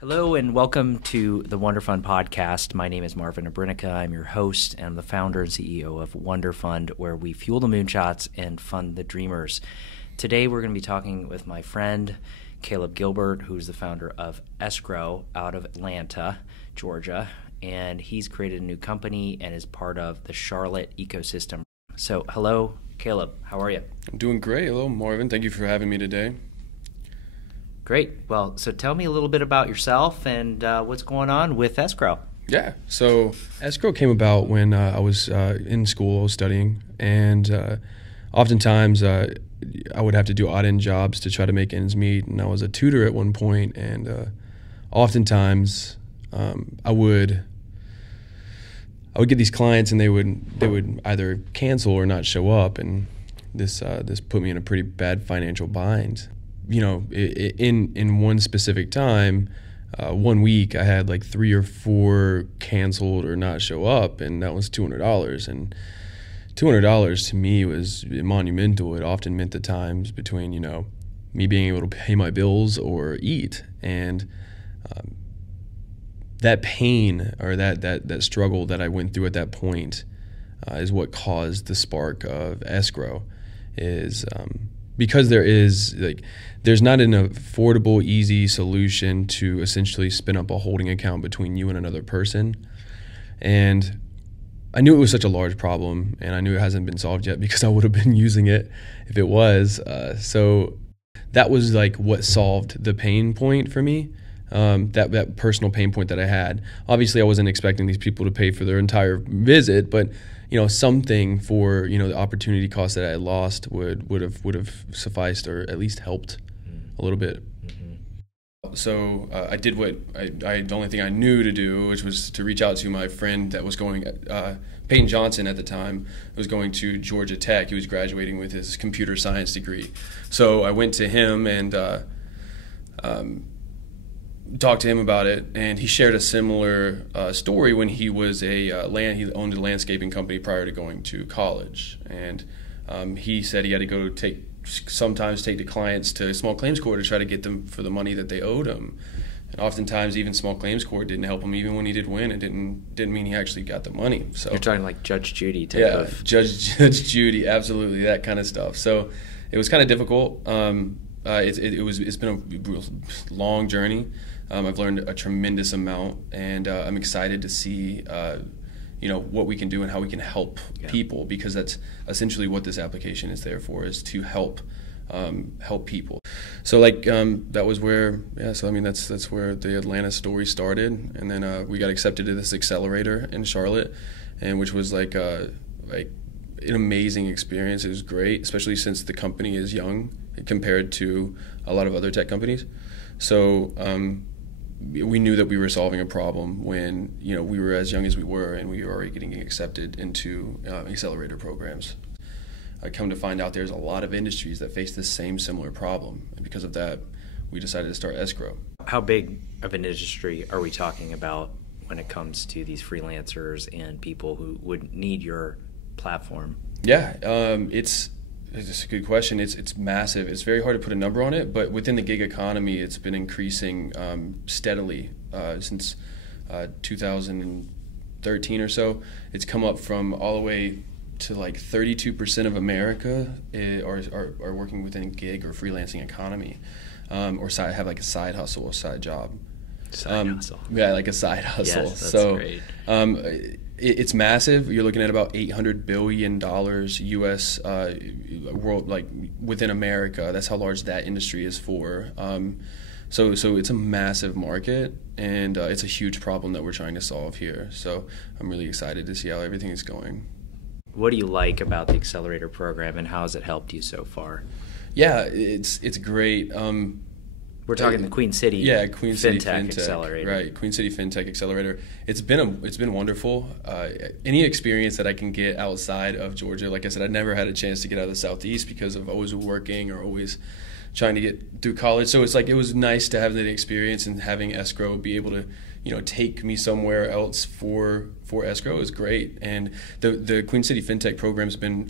Hello and welcome to the Wonder Fund podcast. My name is Marvin Abrinica. I'm your host and I'm the founder and CEO of Wonder Fund, where we fuel the moonshots and fund the dreamers. Today we're going to be talking with my friend Caleb Gilbert, who's the founder of Esgro out of Atlanta, Georgia, and he's created a new company and is part of the Charlotte ecosystem. So hello, Caleb. How are you? I'm doing great. Hello, Marvin. Thank you for having me today. Great. Well, so tell me a little bit about yourself and what's going on with Esgro. Yeah. So Esgro came about when I was in school, I was studying, and oftentimes I would have to do odd-end jobs to try to make ends meet. And I was a tutor at one point, and oftentimes I would get these clients, and they would either cancel or not show up, and this put me in a pretty bad financial bind. You know, in one specific time, 1 week I had like 3 or 4 canceled or not show up, and that was $200. And $200 to me was monumental. It often meant the times between, me being able to pay my bills or eat. And that pain or that struggle that I went through at that point is what caused the spark of Esgro. Because there's not an affordable, easy solution to essentially spin up a holding account between you and another person. And I knew it was such a large problem, and I knew it hasn't been solved yet because I would have been using it if it was. So that was like what solved the pain point for me, that personal pain point that I had. Obviously, I wasn't expecting these people to pay for their entire visit, but something for the opportunity cost that I had lost would have sufficed, or at least helped a little bit. Mm-hmm. So I did the only thing I knew to do, which was to reach out to my friend that was going, Peyton Johnson at the time, was going to Georgia Tech. He was graduating with his computer science degree. So I went to him and talked to him about it, and he shared a similar story when he was he owned a landscaping company prior to going to college, and he said he had to go sometimes take the clients to small claims court to try to get them for the money that they owed him, and oftentimes even small claims court didn't help him. Even when he did win, it didn't mean he actually got the money. So you're talking like Judge Judy type of Judge Judy, absolutely, that kind of stuff. So it was kind of difficult. It's been a long journey. I've learned a tremendous amount, and I'm excited to see what we can do and how we can help people, because that's essentially what this application is there for, is to help people. So that was where that's where the Atlanta story started, and then we got accepted to this accelerator in Charlotte, and which was like an amazing experience. It was great, especially since the company is young compared to a lot of other tech companies. So we knew that we were solving a problem when we were as young as we were, and we were already getting accepted into accelerator programs. I come to find out there's a lot of industries that face this same similar problem, and because of that, we decided to start Esgro. How big of an industry are we talking about when it comes to these freelancers and people who would need your platform? Yeah, it's a good question. It's massive. It's very hard to put a number on it, but within the gig economy, it's been increasing steadily since 2013 or so. It's come up from all the way to like 32% of America are working within gig or freelancing economy, or have like a side hustle, a side job. Side hustle. Yeah, like a side hustle. Yes, that's great. It's massive. You're looking at about $800 billion U.S. World, like within America. That's how large that industry is for. So it's a massive market, and it's a huge problem that we're trying to solve here. So I'm really excited to see how everything is going. What do you like about the accelerator program, and how has it helped you so far? Yeah, it's great. We're talking the Queen City FinTech Accelerator. Right, Queen City FinTech Accelerator. It's been wonderful. Any experience that I can get outside of Georgia, like I said, I never had a chance to get out of the Southeast because of always working or always trying to get through college. So it was nice to have that experience, and having Esgro be able to take me somewhere else for Esgro is great. And the Queen City FinTech program's been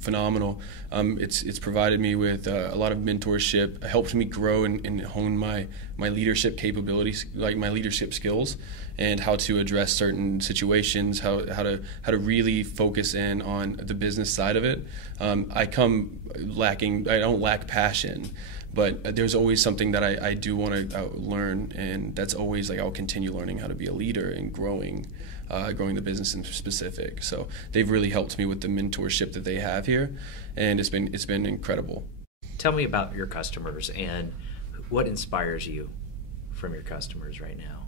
phenomenal. It's provided me with a lot of mentorship, helped me grow and hone my my leadership capabilities, like my leadership skills, and how to address certain situations, how to really focus in on the business side of it. I don't lack passion, but there's always something that I do want to learn, and that's always like I'll continue learning how to be a leader and growing the business in specific. So they've really helped me with the mentorship that they have here, and it's been incredible. Tell me about your customers and what inspires you from your customers right now.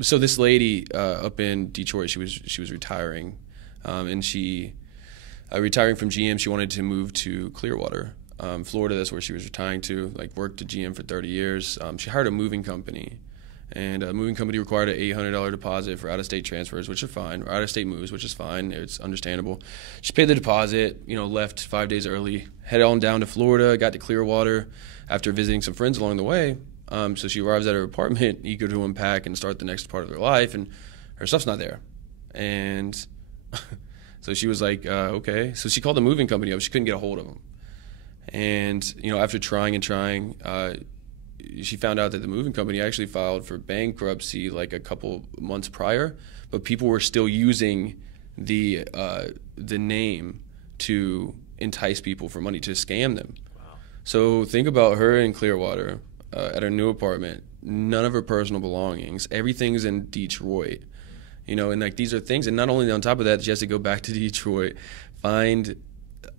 So this lady up in Detroit, she was retiring, and she retiring from GM. She wanted to move to Clearwater, Florida. That's where she was retiring to. Like worked at GM for 30 years. She hired a moving company, and a moving company required an $800 deposit for out-of-state transfers, which are fine, or out-of-state moves, which is fine. It's understandable. She paid the deposit, left 5 days early, headed on down to Florida, got to Clearwater after visiting some friends along the way. So she arrives at her apartment, eager to unpack and start the next part of her life, and her stuff's not there. And so she was like, okay. So she called the moving company up. She couldn't get a hold of them. And, after trying, she found out that the moving company actually filed for bankruptcy like a couple months prior, but people were still using the name to entice people for money, to scam them. Wow. So think about her in Clearwater at her new apartment, none of her personal belongings, everything's in Detroit, and like these are things, and not only on top of that, she has to go back to Detroit, find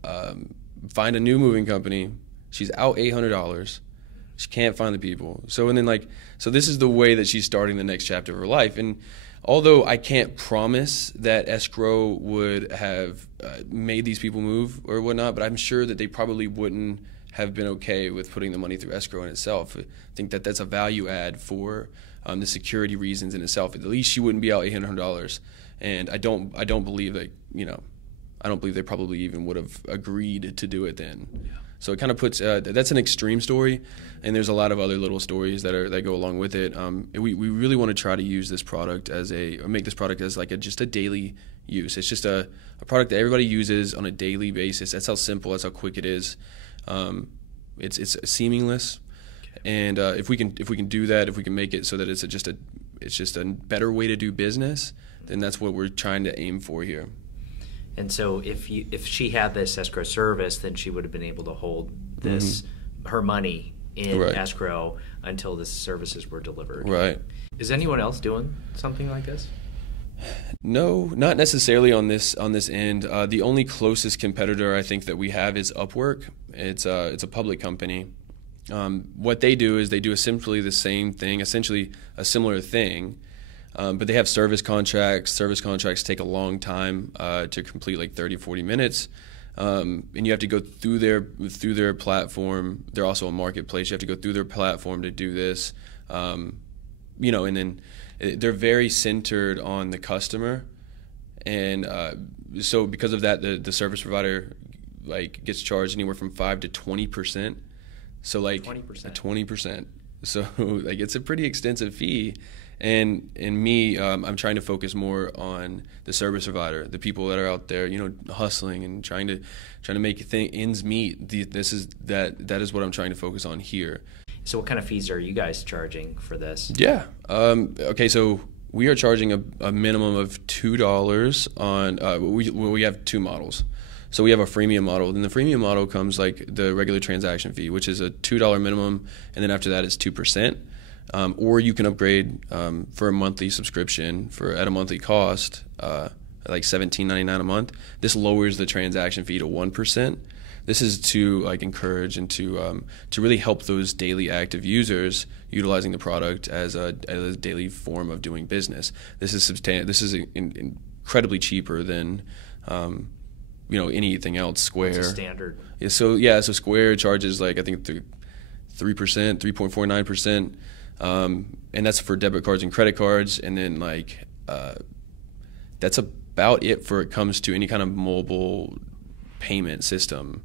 a new moving company. She's out $800. She can't find the people. So this is the way that she's starting the next chapter of her life. And although I can't promise that Esgro would have made these people move or whatnot, but I'm sure that they probably wouldn't have been okay with putting the money through Esgro in itself. I think that that's a value add for the security reasons in itself. At least she wouldn't be out $800. And I don't believe that, I don't believe they probably even would have agreed to do it then. Yeah. So it kind of puts that's an extreme story, and there's a lot of other little stories that go along with it. We really want to try to use this product make this product as like just a daily use. It's just a product that everybody uses on a daily basis. That's how simple, that's how quick it is. It's seamless, and if we can do that, if we can make it so that it's just a better way to do business, then that's what we're trying to aim for here. And so if she had this escrow service, then she would have been able to hold this her money in escrow until the services were delivered. Right. Is anyone else doing something like this? No, not necessarily on this end. The only closest competitor I think that we have is Upwork. It's a public company. What they do is they do essentially the same thing, essentially a similar thing. But they have service contracts. Service contracts take a long time to complete, like 30, 40 minutes. And you have to go through their platform. They're also a marketplace. You have to go through their platform to do this. And then they're very centered on the customer. And so because of that, the service provider gets charged anywhere from 5 to 20%. So 20%. So it's a pretty extensive fee. And me, I'm trying to focus more on the service provider, the people that are out there, hustling and trying to make ends meet. That is what I'm trying to focus on here. So what kind of fees are you guys charging for this? Yeah. Okay. So we are charging a minimum of $2 on. We have two models. So we have a freemium model, and the freemium model comes like the regular transaction fee, which is a $2 minimum, and then after that it's 2%. Or you can upgrade for a monthly subscription at a monthly cost, like $17.99 a month. This lowers the transaction fee to 1%. This is to encourage and to really help those daily active users utilizing the product as a daily form of doing business. This is incredibly cheaper than anything else. Square. What's the standard? Yeah, so Square charges I think 3%, 3.49%. And that's for debit cards and credit cards, and then that's about it for it comes to any kind of mobile payment system.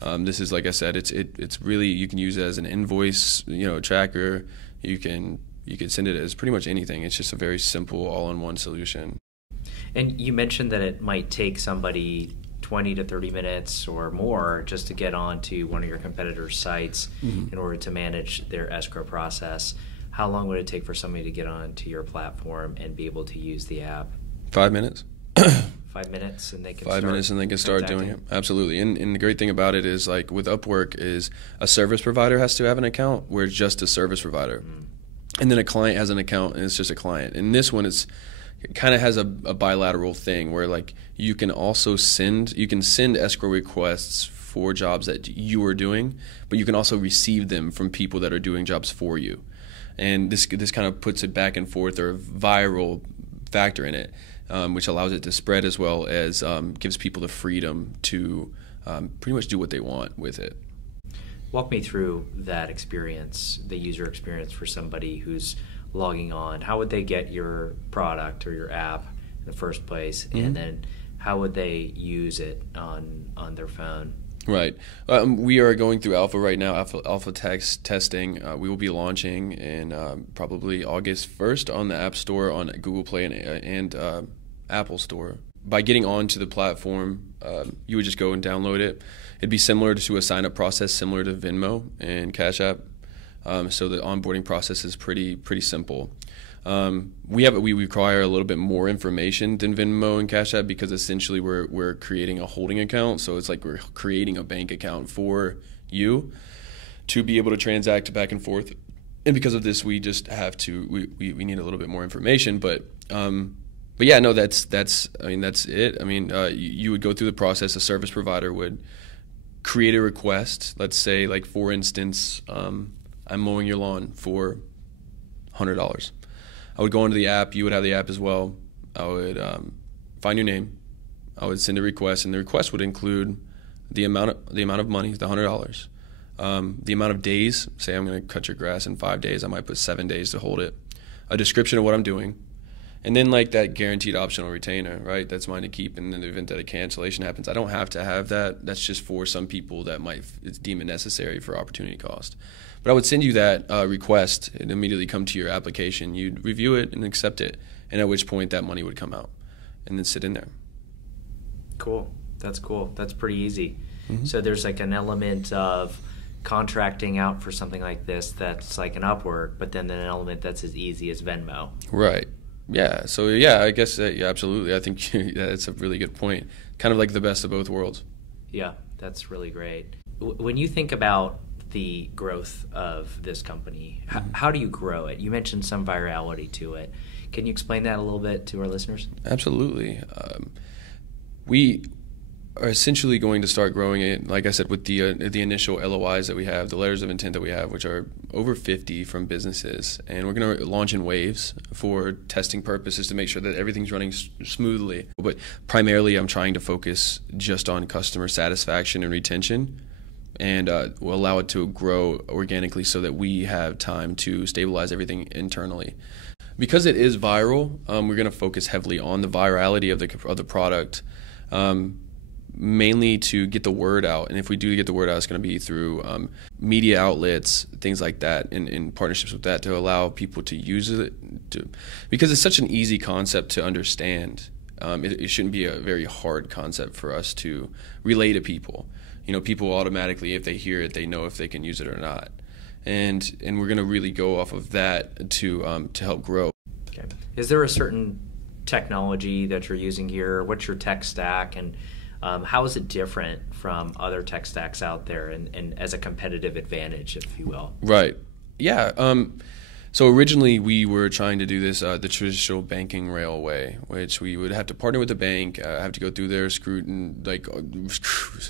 This is, like I said, it's really, you can use it as an invoice, tracker. You can send it as pretty much anything. It's just a very simple all-in-one solution. And you mentioned that it might take somebody 20 to 30 minutes or more just to get onto one of your competitors' sites in order to manage their escrow process. How long would it take for somebody to get onto your platform and be able to use the app? 5 minutes. 5 minutes and they can 5 minutes and they can start doing it. Absolutely. And the great thing about it is, like with Upwork, is a service provider has to have an account. We're just a service provider. And then a client has an account and it's just a client. And this one it kind of has a bilateral thing where like you can also send escrow requests for jobs that you are doing, but you can also receive them from people that are doing jobs for you. And this kind of puts it back and forth, or a viral factor in it, which allows it to spread, as well as gives people the freedom to pretty much do what they want with it. Walk me through that experience, the user experience for somebody who's logging on. How would they get your product or your app in the first place, and then how would they use it on their phone? Right. We are going through alpha right now, alpha testing. We will be launching in probably August 1st on the App Store, on Google Play and Apple Store. By getting onto the platform, you would just go and download it. It'd be similar to a sign-up process, similar to Venmo and Cash App. So the onboarding process is pretty simple. We require a little bit more information than Venmo and Cash App, because essentially we're creating a holding account. So it's like we're creating a bank account for you to be able to transact back and forth. And because of this, we just have to we need a little bit more information. But yeah, no, that's it. I mean, you would go through the process. A service provider would create a request. Let's say, like for instance, I'm mowing your lawn for $100. I would go into the app. You would have the app as well. I would find your name. I would send a request, and the request would include the amount of money, the $100, the amount of days. Say I'm going to cut your grass in 5 days. I might put 7 days to hold it. A description of what I'm doing, and then like that guaranteed optional retainer, right? That's mine to keep in the event that a cancellation happens. I don't have to have that. That's just for some people that might deem it necessary for opportunity cost. But I would send you that request and immediately come to your application. You'd review it and accept it, and at which point that money would come out and then sit in there. Cool. That's cool. That's pretty easy. So there's like an element of contracting out for something like this that's like an Upwork, but then an element that's as easy as Venmo. Right. Yeah. So yeah, I guess yeah, absolutely. I think that's a really good point. Kind of like the best of both worlds. Yeah, that's really great. When you think about the growth of this company, how do you grow it? You mentioned some virality to it. Can you explain that a little bit to our listeners? Absolutely. We are essentially going to start growing it, like I said, with the initial LOIs that we have, the letters of intent that we have, which are over 50 from businesses. And we're going to launch in waves for testing purposes to make sure that everything's running smoothly. But primarily, I'm trying to focus just on customer satisfaction and retention, and will allow it to grow organically so that we have time to stabilize everything internally. Because it is viral, we're going to focus heavily on the virality of the product, mainly to get the word out. And if we do get the word out, it's going to be through media outlets, things like that, in partnerships with that, to allow people to use it. Because it's such an easy concept to understand. It shouldn't be a very hard concept for us to relay to people. You know, people automatically, if they hear it, they know if they can use it or not. And we're going to really go off of that to help grow. Okay. Is there a certain technology that you're using here? What's your tech stack, and how is it different from other tech stacks out there, and as a competitive advantage, if you will? Right. Yeah. So originally we were trying to do this the traditional banking rail way, which we would have to partner with the bank, have to go through their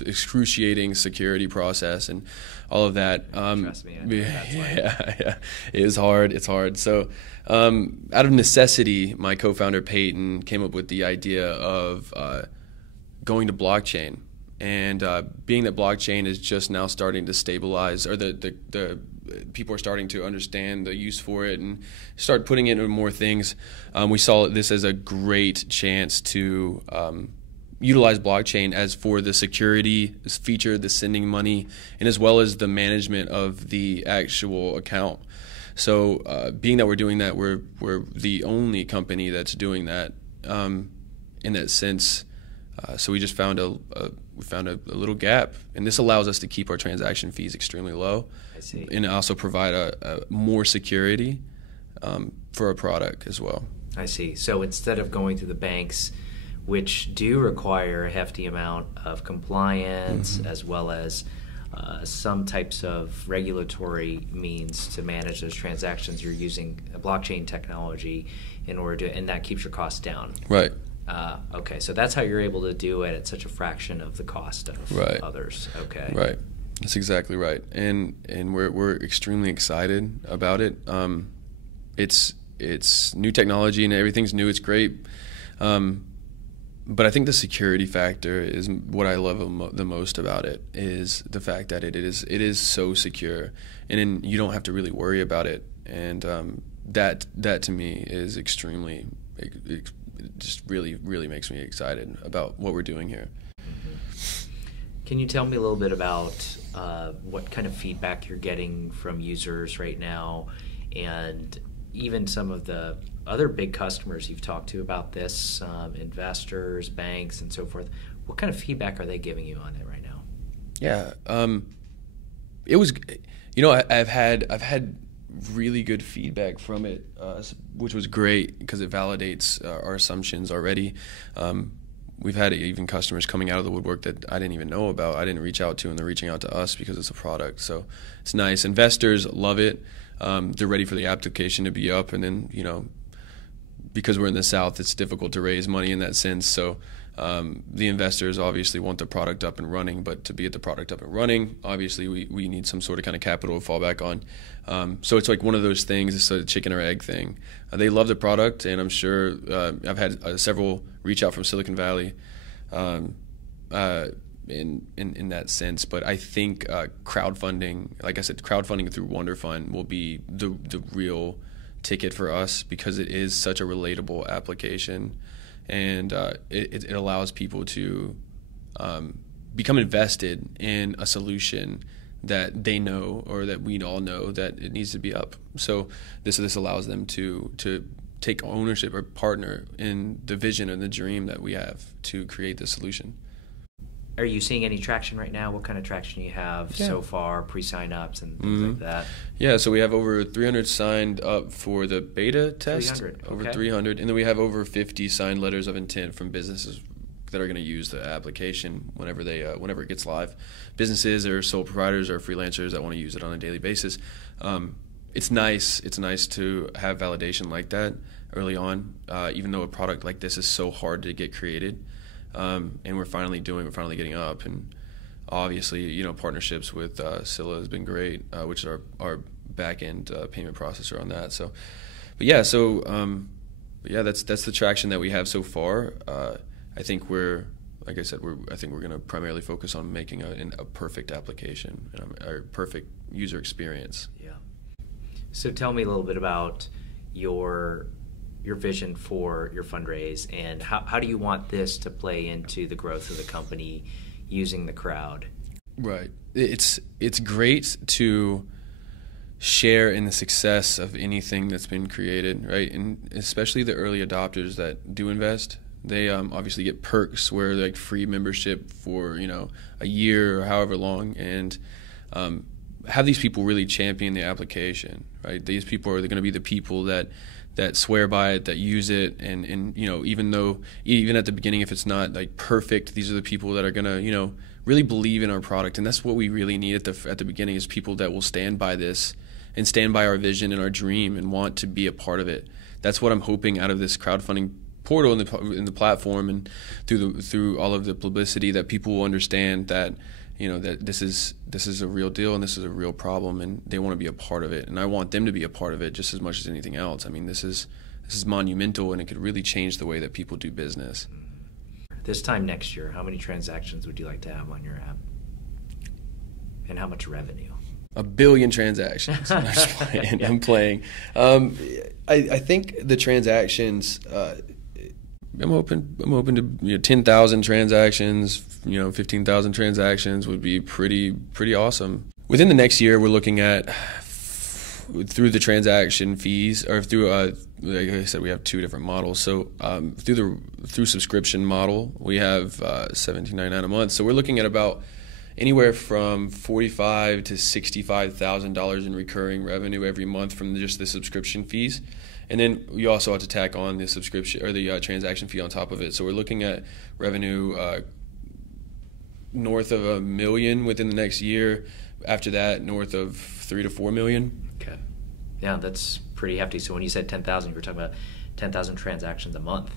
excruciating security process and all of that. Trust me, yeah, it is hard. It's hard. So out of necessity, my co-founder Peyton came up with the idea of going to blockchain. And being that blockchain is just now starting to stabilize, or the people are starting to understand the use for it and start putting it into more things, we saw this as a great chance to utilize blockchain as for the security feature, the sending money, and as well as the management of the actual account. So being that we're doing that, we're the only company that's doing that in that sense. So we just found a little gap, and this allows us to keep our transaction fees extremely low. I see. And also provide a more security for our product as well. I see. So instead of going to the banks, which do require a hefty amount of compliance as well as some types of regulatory means to manage those transactions, you're using a blockchain technology in order to, and that keeps your costs down. Right. Okay, so that's how you're able to do it at such a fraction of the cost of others. Okay. Right. That's exactly right. And we're extremely excited about it. It's new technology and everything's new. It's great. But I think the security factor is what I love the most about it, is the fact that it is so secure, and then you don't have to really worry about it. And that to me is extremely, it just really, really makes me excited about what we're doing here. Can you tell me a little bit about what kind of feedback you're getting from users right now, and even some of the other big customers you've talked to about this, investors, banks, and so forth? What kind of feedback are they giving you on it right now? Yeah, it was, I've had really good feedback from it, which was great because it validates our assumptions already. We've had even customers coming out of the woodwork that I didn't even know about, I didn't reach out to, and they're reaching out to us because it's a product. So it's nice. Investors love it. They're ready for the application to be up, and then, because we're in the South, it's difficult to raise money in that sense. So the investors obviously want the product up and running, but to get the product up and running, obviously we need some sort of kind of capital to fall back on. So it's like one of those things, it's a chicken or egg thing. They love the product, and I'm sure I've had several reach out from Silicon Valley in that sense. But I think crowdfunding, like I said, crowdfunding through WonderFund will be the real ticket for us, because it is such a relatable application, and it allows people to become invested in a solution that they know, or that we all know, that it needs to be up. So this allows them to take ownership or partner in the vision and the dream that we have to create the solution. Are you seeing any traction right now? What kind of traction you have so far, pre-sign-ups and things like that? Yeah, so we have over 300 signed up for the beta test. 300, okay. Over 300. And then we have over 50 signed letters of intent from businesses that are going to use the application whenever it gets live. Businesses or sole proprietors or freelancers that want to use it on a daily basis. It's nice. It's nice to have validation like that early on, even though a product like this is so hard to get created. And we're finally getting up, and obviously, partnerships with Scylla has been great, which is our back-end payment processor on that. So, that's the traction that we have so far. I think like I said, I think we're going to primarily focus on making a perfect application and a perfect user experience. Yeah. So tell me a little bit about your vision for your fundraise, and how do you want this to play into the growth of the company using the crowd? Right. It's great to share in the success of anything that's been created, right? And especially the early adopters that do invest. They obviously get perks where like free membership for a year or however long, and have these people really champion the application, right? These people are going to be the people that swear by it, that use it, and even at the beginning, if it's not like perfect, these are the people that are gonna really believe in our product. And that's what we really need at the beginning, is people that will stand by this and stand by our vision and our dream and want to be a part of it. That's what I'm hoping out of this crowdfunding portal in the platform, and through all of the publicity, that people will understand that that this is a real deal, and this is a real problem, and they want to be a part of it, and I want them to be a part of it just as much as anything else. I mean, this is monumental, and it could really change the way that people do business. This time next year, how many transactions would you like to have on your app, and how much revenue? 1 billion transactions. I'm playing. I think the transactions. I'm hoping to 10,000 transactions, 15,000 transactions would be pretty awesome. Within the next year, we're looking at through the transaction fees, or through like I said, we have two different models. So through subscription model, we have $17.99 a month. So we're looking at about anywhere from $45,000 to $65,000 in recurring revenue every month from just the subscription fees. And then you also have to tack on the subscription or the transaction fee on top of it. So we're looking at revenue north of $1 million within the next year. After that, north of $3 to $4 million. Okay, yeah, that's pretty hefty. So when you said 10,000, you were talking about 10,000 transactions a month.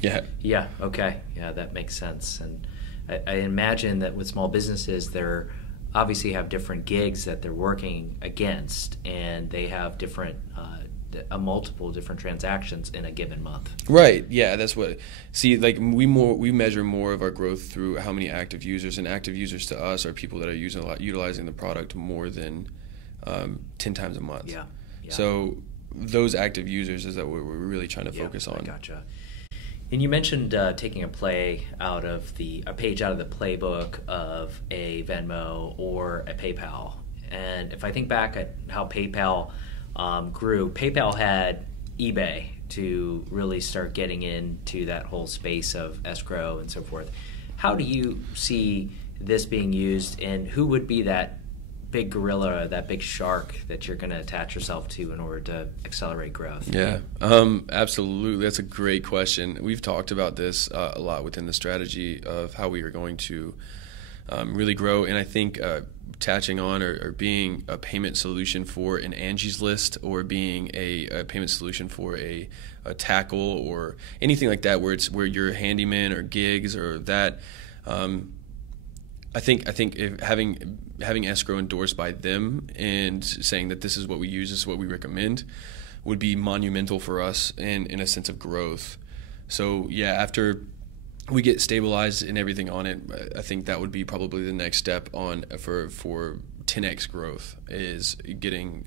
Yeah. Yeah. Okay. Yeah, that makes sense. And I imagine that with small businesses, they're obviously have different gigs that they're working against, and they have different multiple different transactions in a given month. Right. Yeah, that's what. See, like we measure more of our growth through how many active users, and active users to us are people that are utilizing the product more than 10 times a month. Yeah. So those active users is that we're really trying to focus on. I gotcha. And you mentioned taking a page out of the playbook of a Venmo or a PayPal. And if I think back at how PayPal grew, PayPal had eBay to really start getting into that whole space of escrow and so forth. How do you see this being used, and who would be that big gorilla, that big shark that you're going to attach yourself to in order to accelerate growth? Yeah, absolutely. That's a great question. We've talked about this a lot within the strategy of how we are going to really grow, and I think attaching on or being a payment solution for an Angie's List, or being a payment solution for a tackle or anything like that, where you're a handyman or gigs or that. I think if having escrow endorsed by them and saying that this is what we use, this is what we recommend, would be monumental for us in a sense of growth. So yeah, after we get stabilized and everything on it, I think that would be probably the next step on for 10x growth, is getting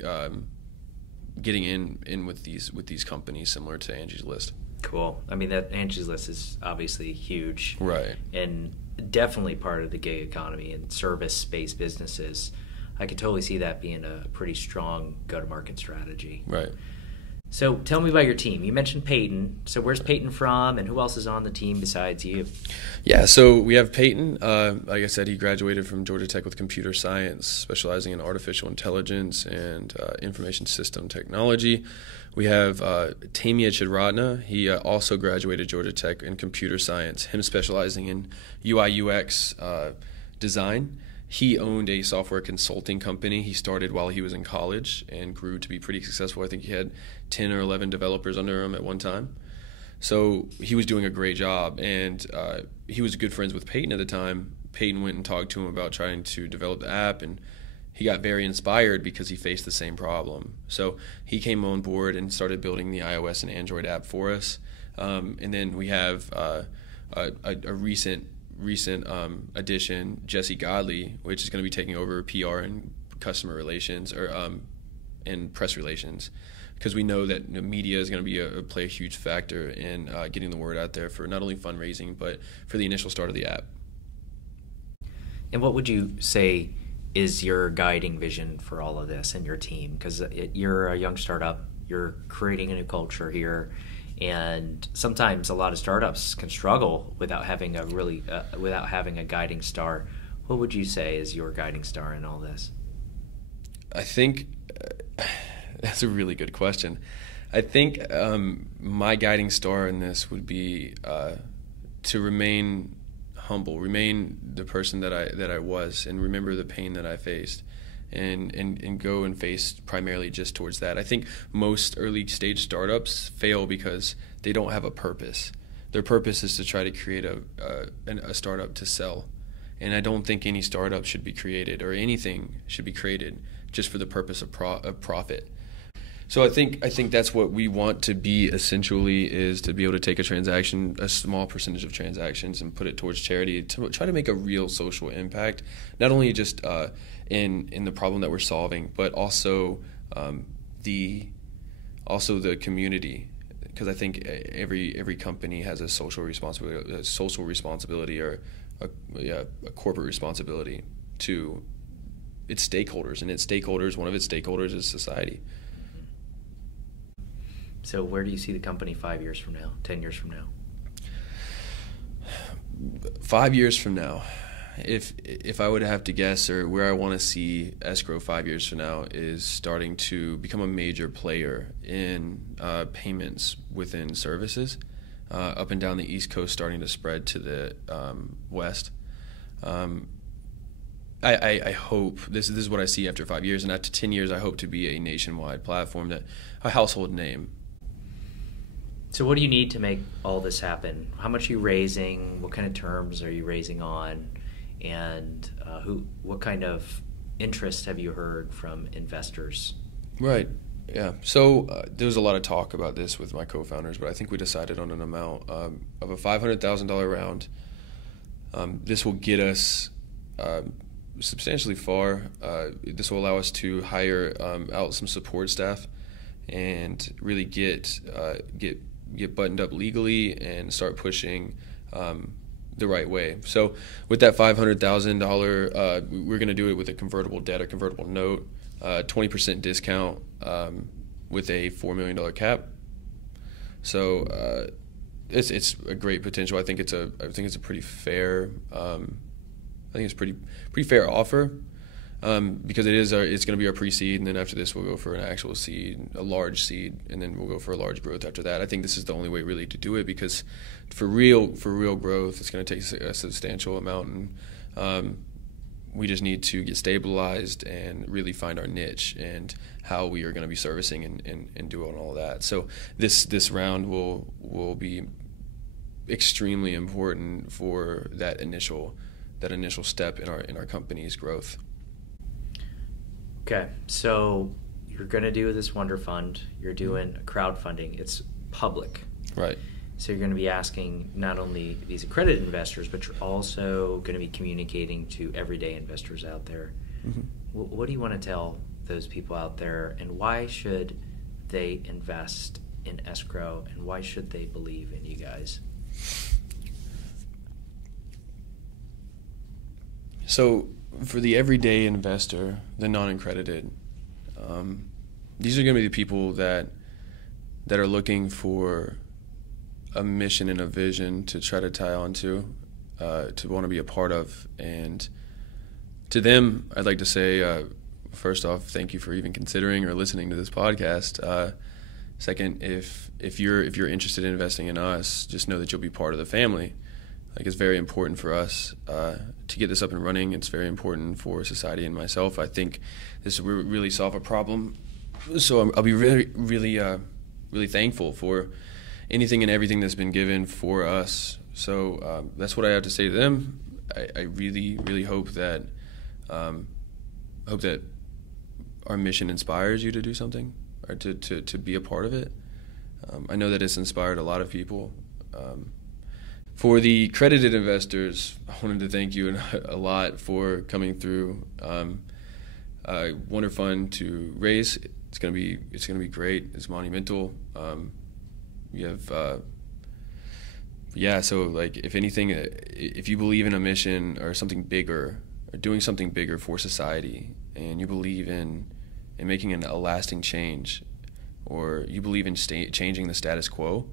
in with these companies similar to Angie's List. Cool. I mean, that Angie's List is obviously huge, right? And definitely part of the gig economy and service-based businesses. I could totally see that being a pretty strong go-to-market strategy. Right. So tell me about your team. You mentioned Peyton. So where's Peyton from, and who else is on the team besides you? Yeah, so we have Peyton. Like I said, he graduated from Georgia Tech with computer science, specializing in artificial intelligence and information system technology. We have Tamia Chidratna. He also graduated Georgia Tech in computer science, him specializing in UI UX design. He owned a software consulting company. He started while he was in college and grew to be pretty successful. I think he had 10 or 11 developers under him at one time. So he was doing a great job, and he was good friends with Peyton at the time. Peyton went and talked to him about trying to develop the app, and he got very inspired because he faced the same problem. So he came on board and started building the iOS and Android app for us. And then we have a recent addition, Jesse Godley, which is going to be taking over PR and customer relations and press relations, because we know that media is going to be play a huge factor in getting the word out there for not only fundraising but for the initial start of the app. And what would you say is your guiding vision for all of this and your team? Because you're a young startup, you're creating a new culture here. And sometimes a lot of startups can struggle without having a guiding star. What would you say is your guiding star in all this? I think that's a really good question. I think my guiding star in this would be to remain humble, remain the person that I was, and remember the pain that I faced. And go and face primarily just towards that. I think most early stage startups fail because they don't have a purpose. Their purpose is to try to create a startup to sell. And I don't think any startup should be created, or anything should be created just for the purpose of profit. So I think that's what we want to be essentially, is to be able to take a small percentage of transactions, and put it towards charity, to try to make a real social impact, not only just in the problem that we're solving, but also the community, because I think every company has a social responsibility or a corporate responsibility to its stakeholders, and one of its stakeholders is society. So where do you see the company 5 years from now, 10 years from now? 5 years from now, if I would have to guess, or where I want to see Esgro 5 years from now, is starting to become a major player in payments within services, up and down the East Coast, starting to spread to the West. I hope, this is what I see after 5 years, and after 10 years I hope to be a nationwide platform, that a household name. So what do you need to make all this happen? How much are you raising? What kind of terms are you raising on? And what kind of interest have you heard from investors? Right. Yeah. So there was a lot of talk about this with my co-founders, but I think we decided on an amount of a $500,000 round. This will get us substantially far. This will allow us to hire out some support staff and really get buttoned up legally and start pushing the right way. So with that $500,000, we're going to do it with a convertible debt or convertible note, 20% discount with a $4 million cap. So it's a great potential. I think it's a pretty fair. I think it's pretty fair offer. Because it's going to be our pre-seed, and then after this we'll go for an actual seed, a large seed, and then we'll go for a large growth after that. I think this is the only way really to do it, because for real growth it's going to take a substantial amount, and we just need to get stabilized and really find our niche and how we are going to be servicing and doing all that. So this round will be extremely important for that initial step in our company's growth. Okay, so you're going to do this Wonder Fund. You're doing crowdfunding. It's public. Right. So you're going to be asking not only these accredited investors, but you're also going to be communicating to everyday investors out there. Mm-hmm. What do you want to tell those people out there, and why should they invest in Esgro, and why should they believe in you guys? So for the everyday investor, the non-accredited, these are going to be the people that are looking for a mission and a vision to try to tie on to want to be a part of. And to them, I'd like to say, first off, thank you for even considering or listening to this podcast. Second, if you're interested in investing in us, just know that you'll be part of the family. Like, it's very important for us to get this up and running. It's very important for society and myself. I think this will really solve a problem. So I'll be really thankful for anything and everything that's been given for us. So that's what I have to say to them. I really hope that our mission inspires you to do something, or to be a part of it. I know that it's inspired a lot of people. For the accredited investors, I wanted to thank you a lot for coming through. Wonder Fund to raise, it's gonna be great. It's monumental. We have so like, if anything, if you believe in a mission or something bigger, or doing something bigger for society, and you believe in making a lasting change, or you believe in changing the status quo,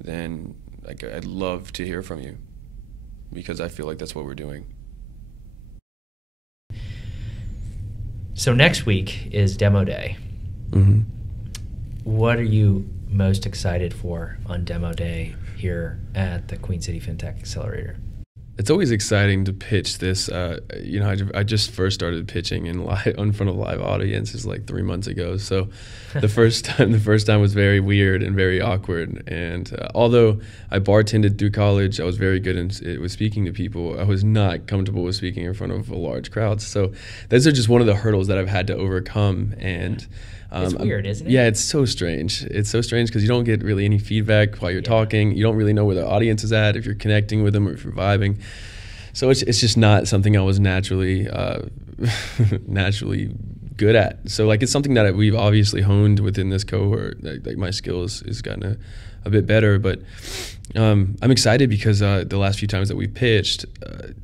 then I'd love to hear from you, because I feel like that's what we're doing. So next week is demo day. Mm-hmm. What are you most excited for on demo day here at the Queen City FinTech Accelerator? It's always exciting to pitch this. I just first started pitching in front of live audiences like 3 months ago. So the first time was very weird and very awkward. And although I bartended through college, I was very good with speaking to people. I was not comfortable with speaking in front of a large crowd. So those are just one of the hurdles that I've had to overcome. And it's weird, isn't it? Yeah, it's so strange. It's so strange because you don't get really any feedback while you're talking. You don't really know where the audience is at, if you're connecting with them or if you're vibing. So it's just not something I was naturally good at. So like, it's something that we've obviously honed within this cohort. Like my skills has gotten a bit better, but I'm excited because the last few times that we pitched,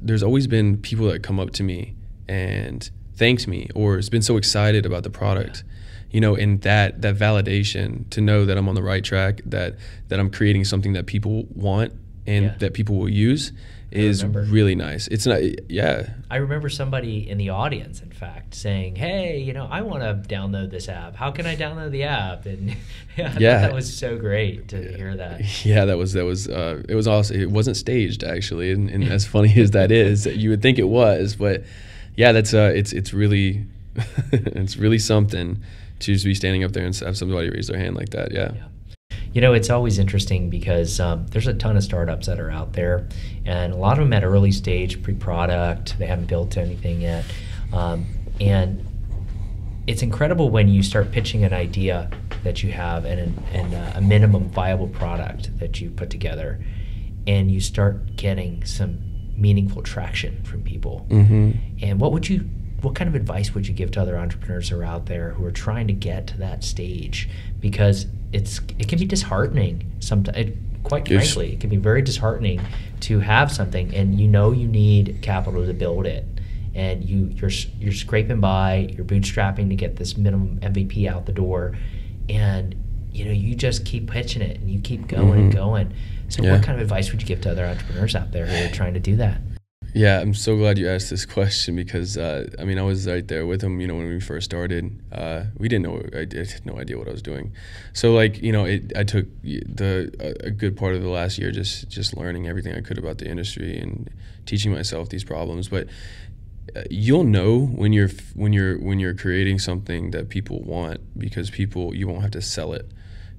there's always been people that come up to me and thanked me, or has been so excited about the product. and that validation to know that I'm on the right track, that I'm creating something that people want and that people will use is really nice. It's not, I remember somebody in the audience, in fact, saying, "Hey, I want to download this app. How can I download the app?" And I thought that was so great to hear that. Yeah, it was awesome. It wasn't staged, actually, and as funny as that is, you would think it was, but yeah, that's it's really it's really something to just be standing up there and have somebody raise their hand like that. Yeah. It's always interesting because there's a ton of startups that are out there, and a lot of them at early stage, pre-product, they haven't built anything yet. And it's incredible when you start pitching an idea that you have and a minimum viable product that you put together, and you start getting some meaningful traction from people. And what kind of advice would you give to other entrepreneurs who are out there who are trying to get to that stage? Because it can be disheartening sometimes. Quite frankly, it can be very disheartening to have something and you need capital to build it, and you're scraping by, you're bootstrapping to get this minimum MVP out the door, and you just keep pitching it and you keep going and going. So what kind of advice would you give to other entrepreneurs out there who are trying to do that? Yeah, I'm so glad you asked this question because, I was right there with him, when we first started. I had no idea what I was doing. So, I took a good part of the last year just learning everything I could about the industry and teaching myself these problems. But you'll know when you're creating something that people want, because you won't have to sell it.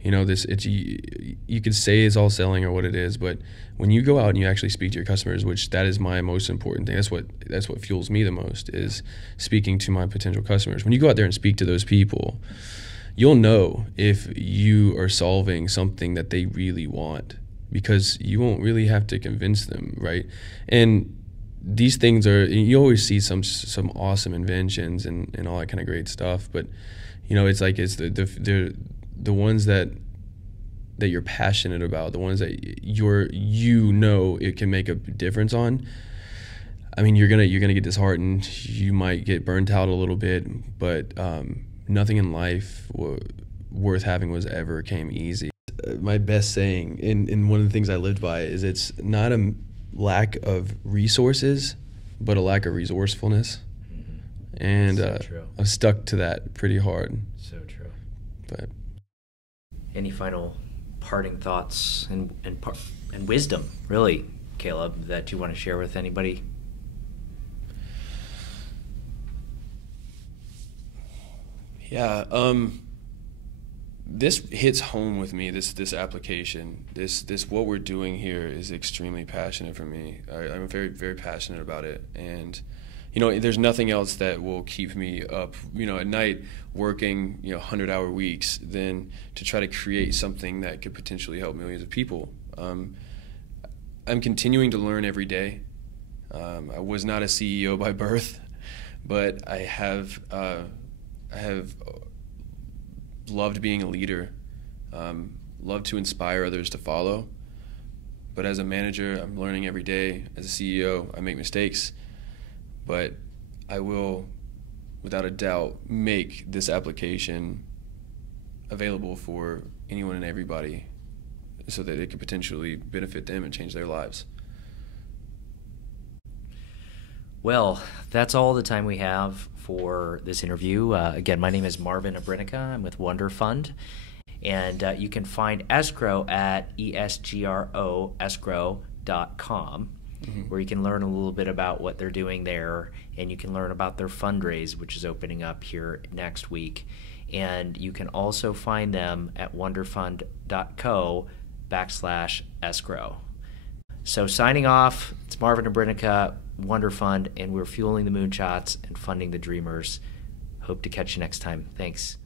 You could say it's all selling or what it is, but when you go out and you actually speak to your customers, which that is my most important thing, that's what fuels me the most, is speaking to my potential customers. When you go out there and speak to those people, you'll know if you are solving something that they really want, because you won't really have to convince them, right? And these things you always see some awesome inventions and all that kind of great stuff, but it's the ones that you're passionate about, the ones that it can make a difference on. You're gonna get disheartened. You might get burnt out a little bit, but nothing in life worth having came easy. My best saying, and one of the things I lived by, is it's not a lack of resources, but a lack of resourcefulness. And so true. I've stuck to that pretty hard. So true. But any final parting thoughts and wisdom, really, Caleb, that you want to share with anybody? Yeah, this hits home with me. This application, this what we're doing here is extremely passionate for me. I'm very, very passionate about it, and there's nothing else that will keep me up, at night working, 100-hour weeks than to try to create something that could potentially help millions of people. I'm continuing to learn every day. I was not a CEO by birth, but I have loved being a leader, loved to inspire others to follow. But as a manager, I'm learning every day. As a CEO, I make mistakes. But I will, without a doubt, make this application available for anyone and everybody so that it could potentially benefit them and change their lives. Well, that's all the time we have for this interview. Again, my name is Marvin Abrinica. I'm with Wonder Fund. And you can find Esgro at esgro.com. Where you can learn a little bit about what they're doing there, and you can learn about their fundraise, which is opening up here next week. And you can also find them at wonderfund.co/escrow. So signing off, it's Marvin Abrinica, Wonder Fund, and we're fueling the moonshots and funding the dreamers. Hope to catch you next time. Thanks.